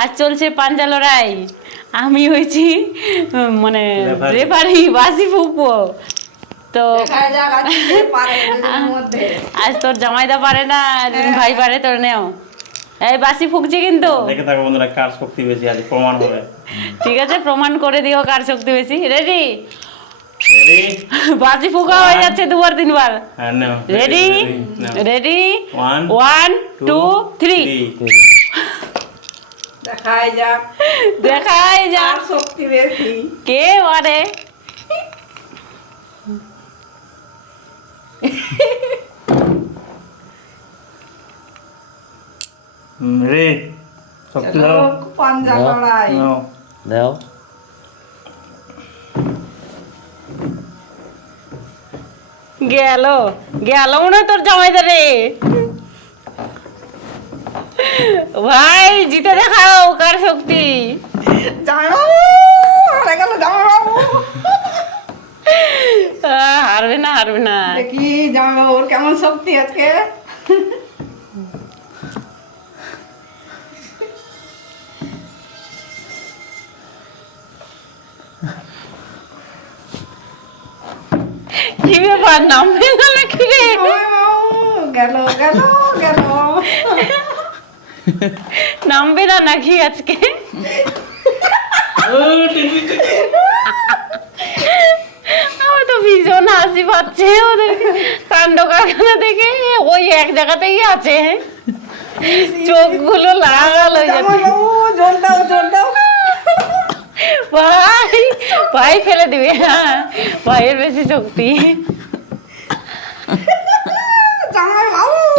আজ চলছে পাঞ্জা লড়াই। আমি হয়েছি মানে রেফারি, বাসি ফুকবো। তো আজ তোর জামাইদা পারে না, ভাই পারে, তোর নেও। এই বাসি ফুকছে কিন্তু। দেখে থাকো বন্ধুরা কার শক্তি বেশি, আজ প্রমাণ হবে। ঠিক আছে, প্রমাণ করে দিও কার শক্তি বেশি। রেডি? রেডি? বাসি ফুকা হয়ে যাচ্ছে দুবার তিনবার। হ্যাঁ নাও। রেডি? রেডি? 1 2 3। দেখাই যাক, দেখাই যাক শক্তি বেশি কে পারে। রে শক্তি দাও। পাঞ্জা লড়াই নাও দাও। গেল গেল মনে হয় তোর জামাইদা রে। ভাই জিতে দেখাও কার শক্তি। হারবে না, হারবে না। দেখি জামাইবাবুর কেমন শক্তি আজকে। কি ব্যাপার, নামবে না নাকি রে? গেল গেল গেল, নামবে না নাকি আজকে? আমার তো ভীষণ হাসি পাচ্ছে ওদের কাণ্ড কারখানা দেখে। ওই এক জায়গাতেই আছে, চোখগুলো লাগাল হয়ে যাচ্ছে। জল দাও জল দাও। ভাই ভাই ফেলে দিবে। হ্যাঁ, ভাইয়ের বেশি শক্তি। জামাইবাবু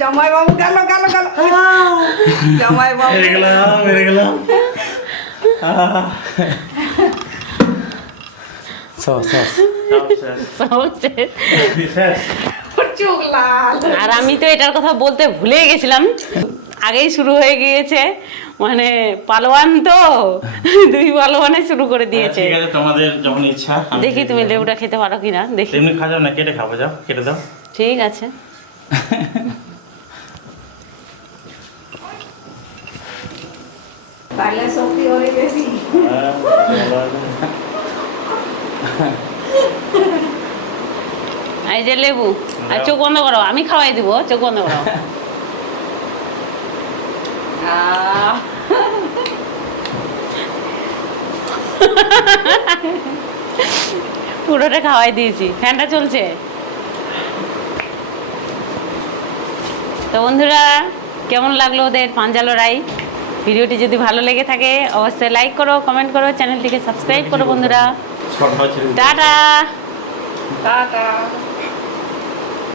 জামাইবাবু গেল গেল গেল। জামাইবাবু মেরে গেলাম, মেরে গেলাম। চোখ লাল। আর আমি তো এটার কথা বলতে ভুলে গেছিলাম, আগেই শুরু হয়ে গিয়েছে। মানে পালোয়ান তো দুই পালোয়ানে শুরু করে দিয়েছে। ঠিক আছে, তোমাদের যখন ইচ্ছা। দেখি তুমি লেবুটা খেতে পারো কিনা দেখি। এমনি খাওয়া যাও না, কেটে খাবো, যাও কেটে দাও। ঠিক আছে। তাহলে শক্তি হয়ে গেছি। এই যে লেবু, আর চোখ বন্ধ করো, আমি খাওয়াই দিব, চোখ বন্ধ করো। পুরোটা খাওয়াই দিয়েছি, ফ্যানটা চলছে। তো বন্ধুরা, কেমন লাগলো ওদের পাঞ্জা লড়াই? ভিডিওটি যদি ভালো লেগে থাকে অবশ্যই লাইক করো, কমেন্ট করো, চ্যানেলটিকে সাবস্ক্রাইব করো বন্ধুরা। টাটা। টাটা।